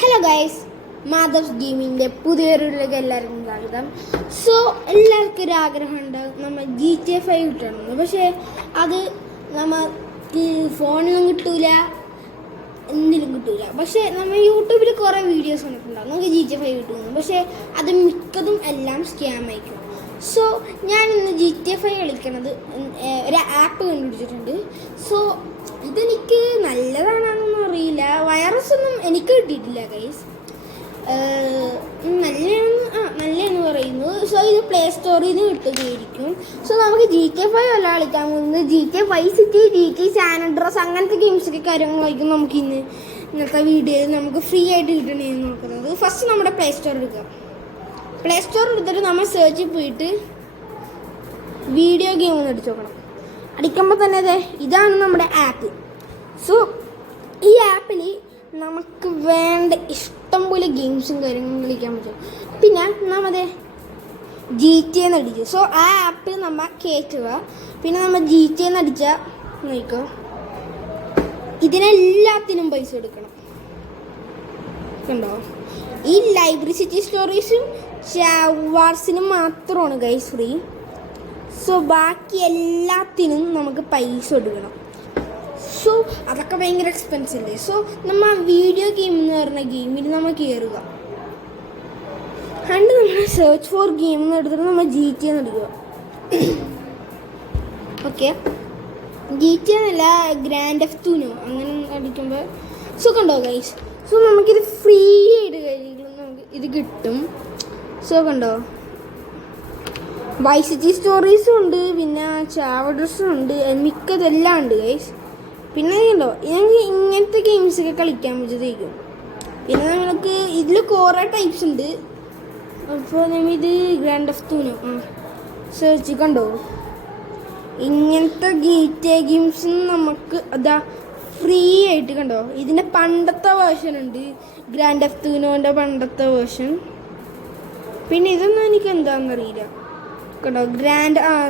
Hello guys, മാധവ്സ് ഗെയിമിൻ്റെ പുതിയൊരുലേക്ക് എല്ലാവർക്കും സ്വാഗതം. സോ എല്ലാവർക്കും ഒരു ആഗ്രഹമുണ്ട് നമ്മൾ GTA 5 കിട്ടണമെന്ന്. പക്ഷേ അത് നമുക്ക് ഫോണിലും കിട്ടൂല, എന്തിലും കിട്ടൂല. പക്ഷേ നമ്മൾ യൂട്യൂബിൽ കുറേ വീഡിയോസ് കണ്ടിട്ടുണ്ടാകും നമുക്ക് GTA 5 കിട്ടുമെന്ന്. പക്ഷേ അത് മിക്കതും എല്ലാം സ്കാം ആയിരിക്കും. സോ ഞാൻ ഇന്ന് GTA 5 കളിക്കണത് ഒരു ആപ്പ് കണ്ടുപിടിച്ചിട്ടുണ്ട്. സോ ഇതെനിക്ക് നല്ലതാണെന്നൊന്നും അറിയില്ല, വൈറസ് ഒന്നും എനിക്ക് കിട്ടിയിട്ടില്ല ഗൈസ്. നല്ലതെന്ന് പറയുന്നു. സോ ഇത് പ്ലേ സ്റ്റോറിൽ നിന്ന് കിട്ടുകയായിരിക്കും. സോ നമുക്ക് GTA 5 അല്ല കളിക്കാൻ പോകുന്നത്. GTA 5 city, GTA San Andreas അങ്ങനത്തെ ഗെയിംസൊക്കെ കാര്യങ്ങളായിരിക്കും നമുക്ക് ഇന്നത്തെ വീഡിയോയിൽ നമുക്ക് ഫ്രീ ആയിട്ട് കിട്ടണമെന്ന് നോക്കുന്നത്. ഫസ്റ്റ് നമ്മുടെ പ്ലേ സ്റ്റോർ എടുക്കുക. പ്ലേ സ്റ്റോർ എടുത്തിട്ട് നമ്മൾ സെർച്ചിൽ പോയിട്ട് വീഡിയോ ഗെയിം ഒന്ന് അടിച്ചു നോക്കണം. അടിക്കുമ്പോൾ തന്നെ ഇതാണ് നമ്മുടെ ആപ്പ്. സോ ഈ ആപ്പിൽ നമുക്ക് വേണ്ട ഇഷ്ടംപോലെ ഗെയിംസും കാര്യങ്ങളും കളിക്കാൻ പറ്റും. പിന്നെ നമ്മതെ GTA അടിച്ചു. സോ ആ ആപ്പിൽ നമ്മൾ കയറ്റുക. പിന്നെ നമ്മൾ GTA അടിച്ചാൽ നോക്കുക, ഇതിനെല്ലാത്തിനും പൈസ കൊടുക്കണം. കണ്ടോ, ഈ ലൈബ്രറി സിറ്റി സ്റ്റോറീസും വാർസിനും മാത്രമാണ് ഗൈസ് ഫ്രീ. സോ ബാക്കി എല്ലാത്തിനും നമുക്ക് പൈസ കൊടുക്കണം. സോ അതൊക്കെ ഭയങ്കര എക്സ്പെൻസീവ് അല്ലേ. സോ നമ്മൾ വീഡിയോ ഗെയിം എന്ന് പറഞ്ഞ ഗെയിമിൽ നമ്മൾ കയറുക. അണ്ട് നമ്മൾ സെർച്ച് ഫോർ ഗെയിം എന്ന് എടുത്തിട്ട് നമ്മൾ GTA എടുക്കുക. ഓക്കെ, GTA എന്നല്ല, ഗ്രാൻഡ് തെഫ്റ്റ് ഓട്ടോ അങ്ങനെ അടിക്കുമ്പോൾ. സോ കണ്ടോ ഗൈസ്, സോ നമുക്കിത് ഫ്രീ ആയിട്ട് കഴിയുമ്പോൾ നമുക്ക് ഇത് കിട്ടും. സോ കണ്ടോ, വൈസ് സിറ്റി സ്റ്റോറീസും ഉണ്ട്, പിന്നെ ചാവഡ്രസ്സും ഉണ്ട്, മിക്കതെല്ലാം ഉണ്ട് ഗൈസ്. പിന്നെ കണ്ടോ, ഞങ്ങൾക്ക് ഇങ്ങനത്തെ ഗെയിംസൊക്കെ കളിക്കാൻ പറ്റുന്നതായിരിക്കും. പിന്നെ നമ്മൾക്ക് ഇതിൽ കുറേ ടൈപ്സ് ഉണ്ട്. അപ്പോൾ നമ്മൾ ഇത് ഗ്രാൻഡ് തെഫ്റ്റ് ഓട്ടോ സെർച്ച് കണ്ടോ, ഇങ്ങനത്തെ GTA ഗെയിംസ് നമുക്ക് അതാ ഫ്രീ ആയിട്ട് കണ്ടോ. ഇതിൻ്റെ പണ്ടത്തെ വേർഷൻ ഉണ്ട്, ഗ്രാൻഡ് തെഫ്റ്റ് ഓട്ടോൻ്റെ പണ്ടത്തെ വേർഷൻ. പിന്നെ ഇതൊന്നും എനിക്ക് എന്താണെന്നറിയില്ല കണ്ടോ.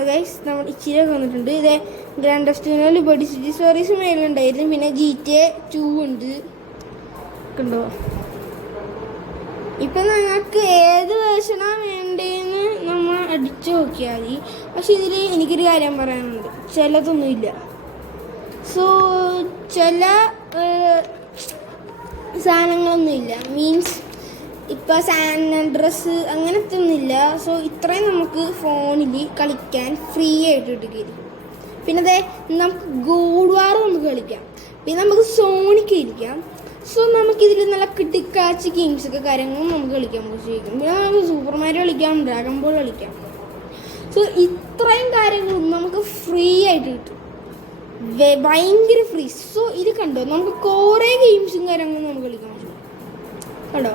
ഗൈസ് നമ്മൾ ഇച്ചിരി വന്നിട്ടുണ്ട്. ഇതേ grand theft auto liberty city stories മേലുണ്ടായിരുന്നു. പിന്നെ GTA 2 ഉണ്ട് കണ്ടോ. ഇപ്പം നിങ്ങൾക്ക് ഏത് വേർഷനാണ് വേണ്ടതെന്ന് നമ്മൾ അടിച്ചു നോക്കിയാൽ മതി. പക്ഷെ ഇതിൽ എനിക്കൊരു കാര്യം പറയാനുണ്ട്, ചിലതൊന്നുമില്ല. സോ ചില സാധനങ്ങളൊന്നുമില്ല, മീൻസ് ഇപ്പോൾ സാൻ ആൻഡ്രിയാസ് അങ്ങനത്തെ ഒന്നുമില്ല. സോ ഇത്രയും നമുക്ക് ഫോണിൽ കളിക്കാൻ ഫ്രീ ആയിട്ട് കിട്ടുകയായിരിക്കും. പിന്നെ അതെ നമുക്ക് ഗോഡ് വാർ നമുക്ക് കളിക്കാം. പിന്നെ നമുക്ക് സോണിക്ക് ഇരിക്കാം. സോ നമുക്കിതിൽ നല്ല കിട്ടിക്കാച്ച് ഗെയിംസൊക്കെ കാര്യങ്ങളും നമുക്ക് കളിക്കാൻ പറ്റും. പിന്നെ നമുക്ക് സൂപ്പർ മാരിയോ കളിക്കാം, ഡ്രാഗൺ ബോൾ കളിക്കാം. സോ ഇത്രയും കാര്യങ്ങളും നമുക്ക് ഫ്രീ ആയിട്ട് കിട്ടും, ഭയങ്കര ഫ്രീ. സോ ഇത് കണ്ടോ, നമുക്ക് കുറേ ഗെയിംസും കാര്യങ്ങളും നമുക്ക് കളിക്കാൻ പറ്റും കണ്ടോ.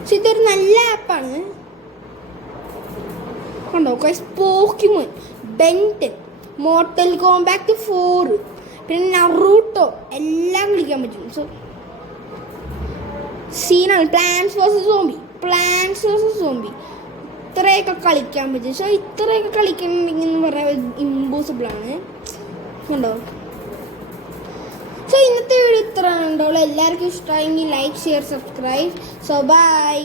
പക്ഷെ ഇതൊരു നല്ല ആപ്പാണ് കണ്ടോ. പോക്കിമോൻ, ബെൻ 10, മോർട്ടൽ കോംബാറ്റ് 4, പിന്നെ നറൂട്ടോ എല്ലാം കളിക്കാൻ പറ്റും. സോ സീനാണ് പ്ലാന്റ്സ് വേഴ്സസ് സോംബി ഇത്രയൊക്കെ കളിക്കാൻ പറ്റും. സോ ഇത്രയൊക്കെ കളിക്കണമെങ്കിൽ എന്ന് പറയാൻ ഇമ്പോസിബിളാണ് കണ്ടോ. സോ ഇന്നത്തെ വീഡിയോ ഇത്ര ഉണ്ടോ. എല്ലാവർക്കും ഇഷ്ടമായെങ്കിൽ like, share, subscribe. So by.